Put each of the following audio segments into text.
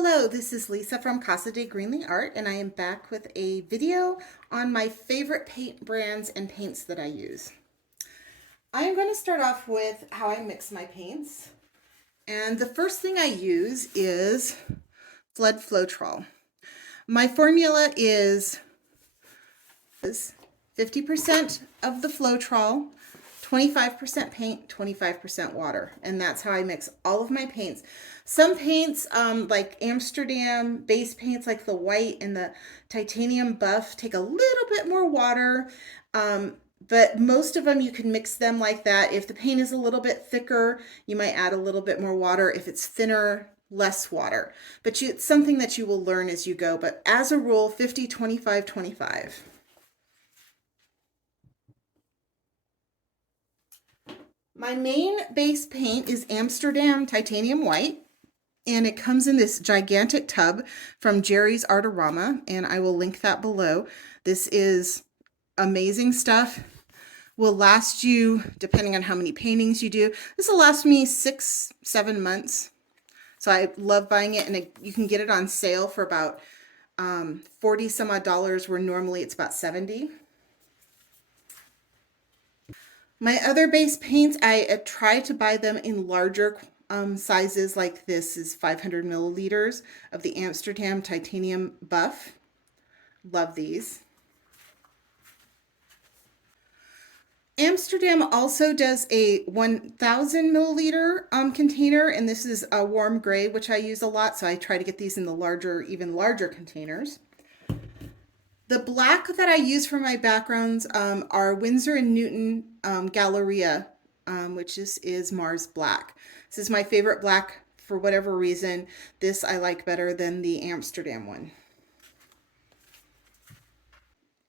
Hello, this is Lisa from Casa de Greenlee Art, and I am back with a video on my favorite paint brands and paints that I use. I am going to start off with how I mix my paints. And the first thing I use is Flood Floetrol. My formula is 50% of the Floetrol, 25% paint, 25% water. And that's how I mix all of my paints. Some paints, like Amsterdam base paints, like the white and the titanium buff, take a little bit more water. But most of them, you can mix them like that. If the paint is a little bit thicker, you might add a little bit more water. If it's thinner, less water. But it's something that you will learn as you go. But as a rule, 50, 25, 25. My main base paint is Amsterdam Titanium White, and it comes in this gigantic tub from Jerry's Artarama, and I will link that below. This is amazing stuff. Will last you, depending on how many paintings you do, this will last me 6-7 months. So I love buying it, and you can get it on sale for about 40 some odd dollars, where normally it's about 70. My other base paints, I try to buy them in larger sizes, like this is 500 milliliters of the Amsterdam Titanium Buff. Love these. Amsterdam also does a 1,000 milliliter container, and this is a warm gray, which I use a lot, so I try to get these in the larger, even larger containers. The black that I use for my backgrounds are Winsor & Newton Galleria, which is Mars Black. This is my favorite black for whatever reason. This I like better than the Amsterdam one.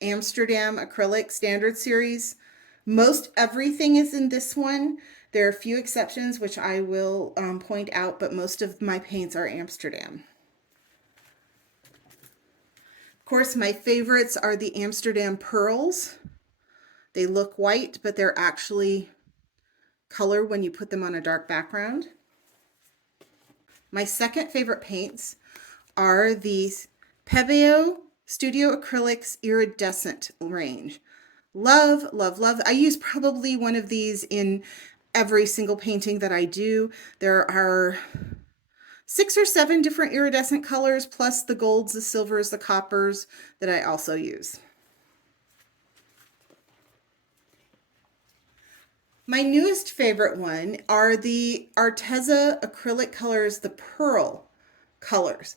Amsterdam Acrylic Standard Series. Most everything is in this one. There are a few exceptions, which I will point out, but most of my paints are Amsterdam. Of course, my favorites are the Amsterdam Pearls. They look white, but they're actually color when you put them on a dark background. My second favorite paints are the Pebeo Studio Acrylics Iridescent range. Love, love, love. I use probably one of these in every single painting that I do. There are 6 or 7 different iridescent colors, plus the golds, the silvers, the coppers that I also use. My newest favorite one are the Arteza acrylic colors, the Pearl colors.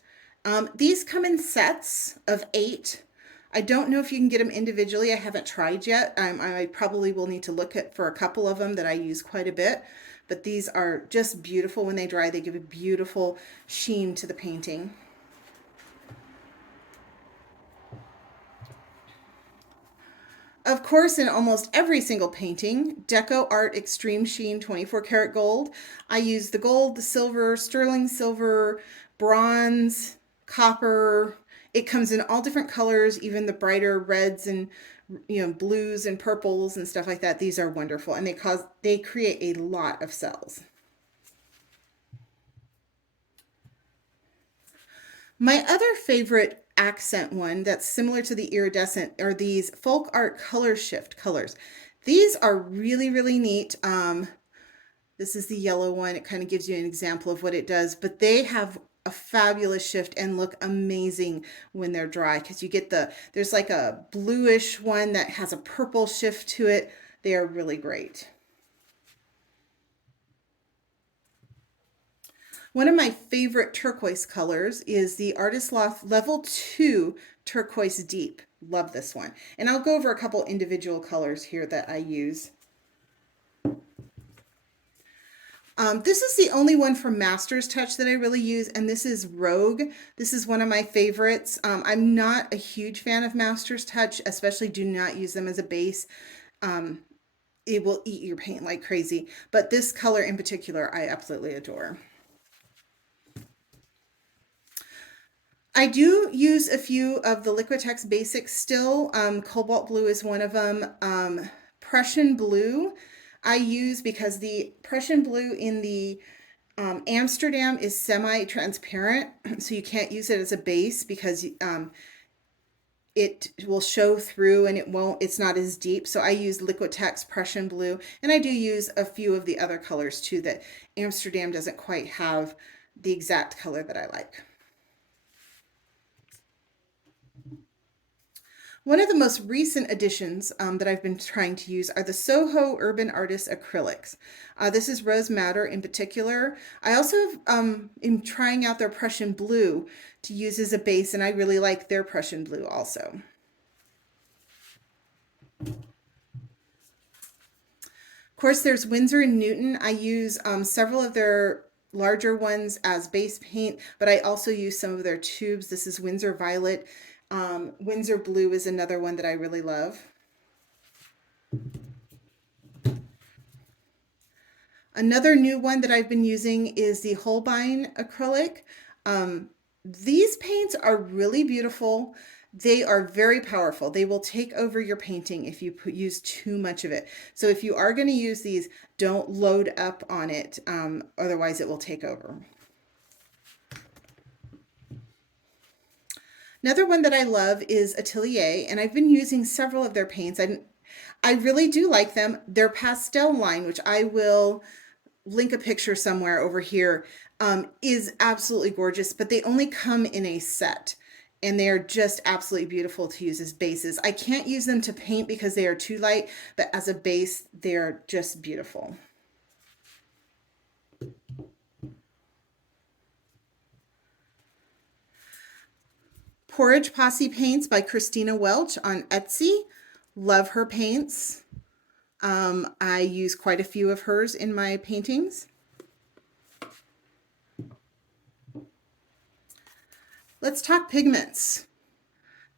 These come in sets of 8. I don't know if you can get them individually. I haven't tried yet. I probably will need to look for a couple of them that I use quite a bit. But these are just beautiful when they dry. They give a beautiful sheen to the painting. Of course, in almost every single painting, Deco Art Extreme Sheen 24 karat gold. I use the gold, the silver, sterling silver, bronze, copper. It comes in all different colors, even the brighter reds and blues and purples and stuff like that. These are wonderful, and they create a lot of cells. My other favorite accent one that's similar to the iridescent are these Folk Art Color Shift colors. These are really, really neat. This is the yellow one. It kind of gives you an example of what it does, but they have a fabulous shift and look amazing when they're dry, because you get there's like a bluish one that has a purple shift to it. They are really great. One of my favorite turquoise colors is the Artist Loft Level 2 Turquoise Deep. Love this one. And I'll go over a couple individual colors here that I use. This is the only one from Master's Touch that I really use, and this is Rogue. This is one of my favorites. I'm not a huge fan of Master's Touch, especially do not use them as a base. It will eat your paint like crazy, but this color in particular, I absolutely adore. I do use a few of the Liquitex basics still. Cobalt Blue is one of them. Prussian Blue I use because the Prussian Blue in the Amsterdam is semi-transparent, so you can't use it as a base because it will show through and it's not as deep. So I use Liquitex Prussian Blue, and I do use a few of the other colors too that Amsterdam doesn't quite have the exact color that I like. One of the most recent additions that I've been trying to use are the Soho Urban Artist acrylics. This is Rose Madder in particular. I also am trying out their Prussian Blue to use as a base, and I really like their Prussian Blue also. Of course, there's Winsor and Newton. I use several of their larger ones as base paint, but I also use some of their tubes. This is Winsor Violet. Winsor Blue is another one that I really love. Another new one that I've been using is the Holbein acrylic. These paints are really beautiful. They are very powerful. They will take over your painting if you use too much of it. So if you are going to use these, don't load up on it. Otherwise it will take over. Another one that I love is Atelier, and I've been using several of their paints. I really do like them. Their pastel line, which I will link a picture somewhere over here, is absolutely gorgeous, but they only come in a set. And they are just absolutely beautiful to use as bases. I can't use them to paint because they are too light, but as a base, they're just beautiful. Porridge Posse Paints by Christina Welch on Etsy. Love her paints. I use quite a few of hers in my paintings. Let's talk pigments.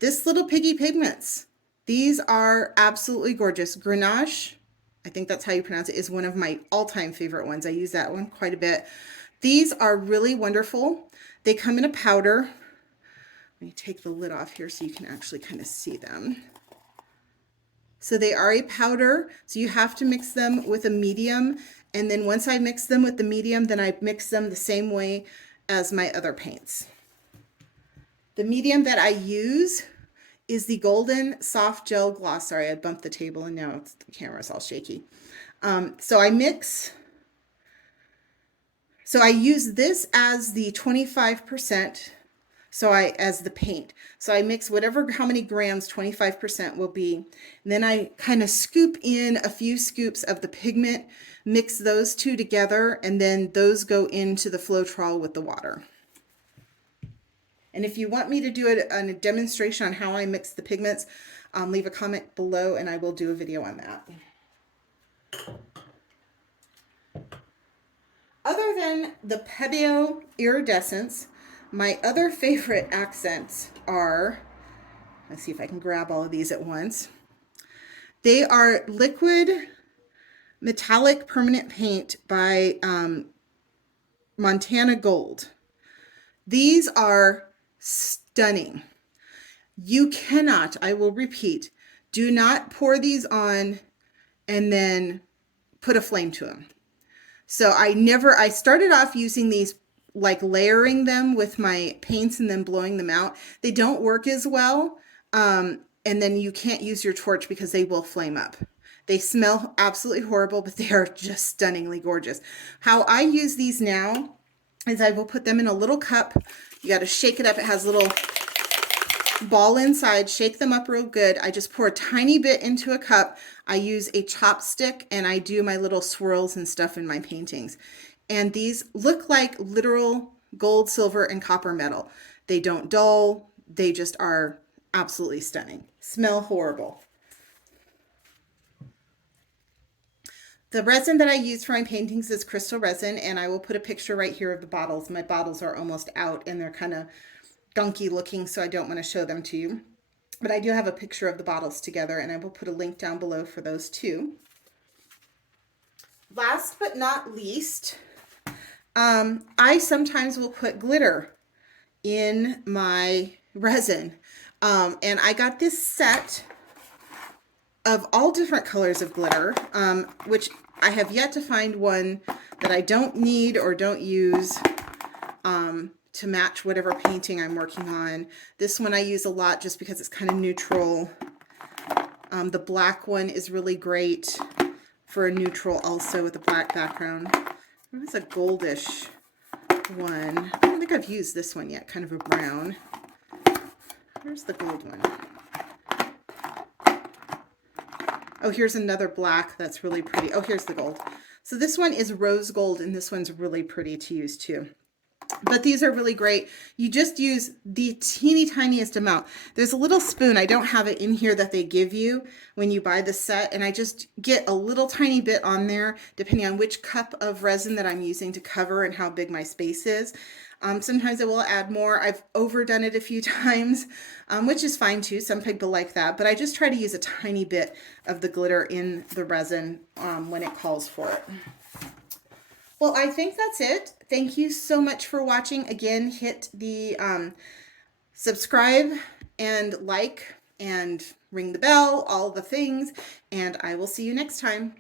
This Little Piggy Pigments. These are absolutely gorgeous. Grenache, I think that's how you pronounce it, is one of my all-time favorite ones. I use that one quite a bit. These are really wonderful. They come in a powder. Let me take the lid off here so you can actually kind of see them. So they are a powder, so you have to mix them with a medium. And then once I mix them with the medium, then I mix them the same way as my other paints. The medium that I use is the Golden Soft Gel Gloss. Sorry, I bumped the table and now the camera's all shaky. So I use this as the 25%. As the paint. So I mix how many grams 25% will be. And then I kind of scoop in a few scoops of the pigment, mix those two together, and then those go into the Floetrol with the water. And if you want me to do a demonstration on how I mix the pigments, leave a comment below and I will do a video on that. Other than the Pebeo Iridescence, my other favorite accents are, let's see if I can grab all of these at once. They are Liquid Metallic Permanent Paint by Montana Gold. These are stunning. You cannot, I will repeat, do not pour these on and then put a flame to them. So I started off using these, like layering them with my paints and then blowing them out. They don't work as well. And then you can't use your torch because they will flame up. They smell absolutely horrible, but they are just stunningly gorgeous. How I use these now is I will put them in a little cup. You got to shake it up. It has a little ball inside. Shake them up real good. I just pour a tiny bit into a cup. I use a chopstick and I do my little swirls and stuff in my paintings. And these look like literal gold, silver, and copper metal. They don't dull. They just are absolutely stunning. Smell horrible. The resin that I use for my paintings is crystal resin, and I will put a picture right here of the bottles. My bottles are almost out and they're kind of gunky looking, so I don't want to show them to you. But I do have a picture of the bottles together, and I will put a link down below for those too. Last but not least, I sometimes will put glitter in my resin. And I got this set of all different colors of glitter, which I have yet to find one that I don't need or don't use to match whatever painting I'm working on. This one I use a lot just because it's kind of neutral. The black one is really great for a neutral also with a black background. There was a goldish one. I don't think I've used this one yet, kind of a brown. Where's the gold one? Oh, here's another black that's really pretty. Oh, here's the gold. So this one is rose gold, and this one's really pretty to use too. But these are really great. You just use the teeny tiniest amount. There's a little spoon, I don't have it in here, that they give you when you buy the set, and I just get a little tiny bit on there depending on which cup of resin that I'm using to cover and how big my space is. Sometimes I will add more. I've overdone it a few times, which is fine too. Some people like that, but I just try to use a tiny bit of the glitter in the resin when it calls for it. Well, I think that's it. Thank you so much for watching. Again, hit the subscribe and like and ring the bell, all the things, and I will see you next time.